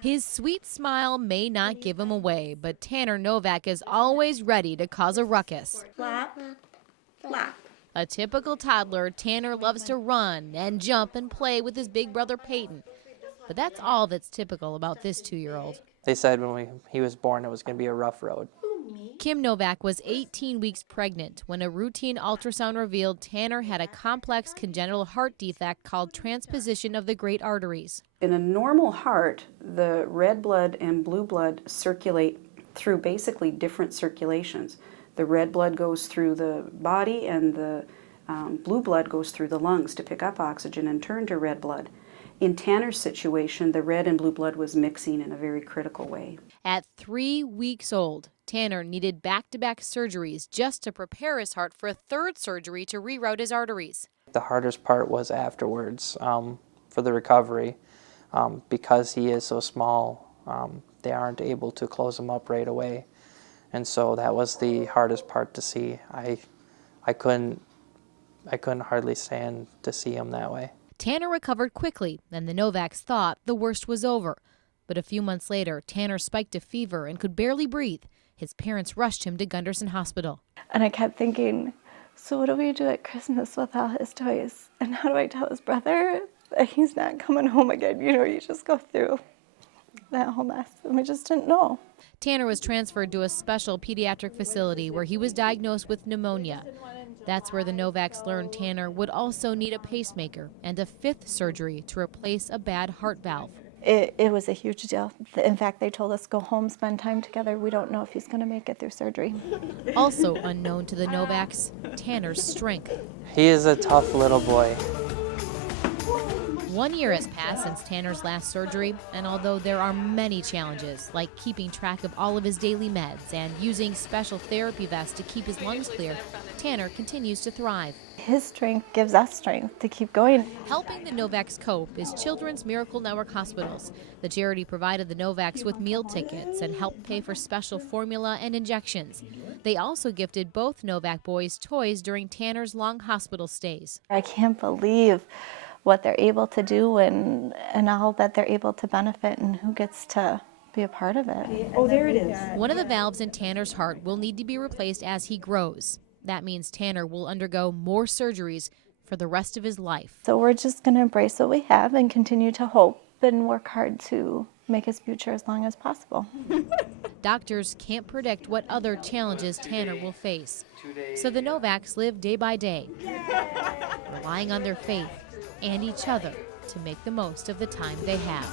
His sweet smile may not give him away, but Tanner Novak is always ready to cause a ruckus. Flap, flap. A typical toddler, Tanner loves to run and jump and play with his big brother Peyton. But that's all that's typical about this 2-year-old. They said when he was born it was going to be a rough road. Kim Novak was 18 weeks pregnant when a routine ultrasound revealed Tanner had a complex congenital heart defect called transposition of the great arteries. In a normal heart, the red blood and blue blood circulate through basically different circulations. The red blood goes through the body and the blue blood goes through the lungs to pick up oxygen and turn to red blood. In Tanner's situation, the red and blue blood was mixing in a very critical way. At 3 weeks old, Tanner needed back-to-back surgeries just to prepare his heart for a third surgery to reroute his arteries. The hardest part was afterwards for the recovery. Because he is so small, they aren't able to close him up right away. And so that was the hardest part to see. I couldn't hardly stand to see him that way. Tanner recovered quickly, and the Novaks thought the worst was over. But a few months later, Tanner spiked a fever and could barely breathe. His parents rushed him to Gunderson Hospital. And I kept thinking, so what do we do at Christmas with all his toys? And how do I tell his brother that he's not coming home again? You know, you just go through that whole mess, and we just didn't know. Tanner was transferred to a special pediatric facility where he was diagnosed with pneumonia. That's where the Novaks learned Tanner would also need a pacemaker and a 5th surgery to replace a bad heart valve. It was a huge deal. In fact, they told us go home, spend time together. We don't know if he's going to make it through surgery. Also unknown to the Novaks, Tanner's strength. He is a tough little boy. 1 year has passed since Tanner's last surgery, and although there are many challenges, like keeping track of all of his daily meds and using special therapy vests to keep his lungs clear, Tanner continues to thrive. His strength gives us strength to keep going. Helping the Novaks cope is Children's Miracle Network Hospitals. The charity provided the Novaks with meal tickets and helped pay for special formula and injections. They also gifted both Novak boys toys during Tanner's long hospital stays. I can't believe what they're able to do and all that they're able to benefit and who gets to be a part of it. Oh, there it is. One of the valves in Tanner's heart will need to be replaced as he grows. That means Tanner will undergo more surgeries for the rest of his life. So we're just going to embrace what we have and continue to hope and work hard to make his future as long as possible. Doctors can't predict what other challenges Tanner will face. So the Novaks live day by day, relying on their faith and each other to make the most of the time they have.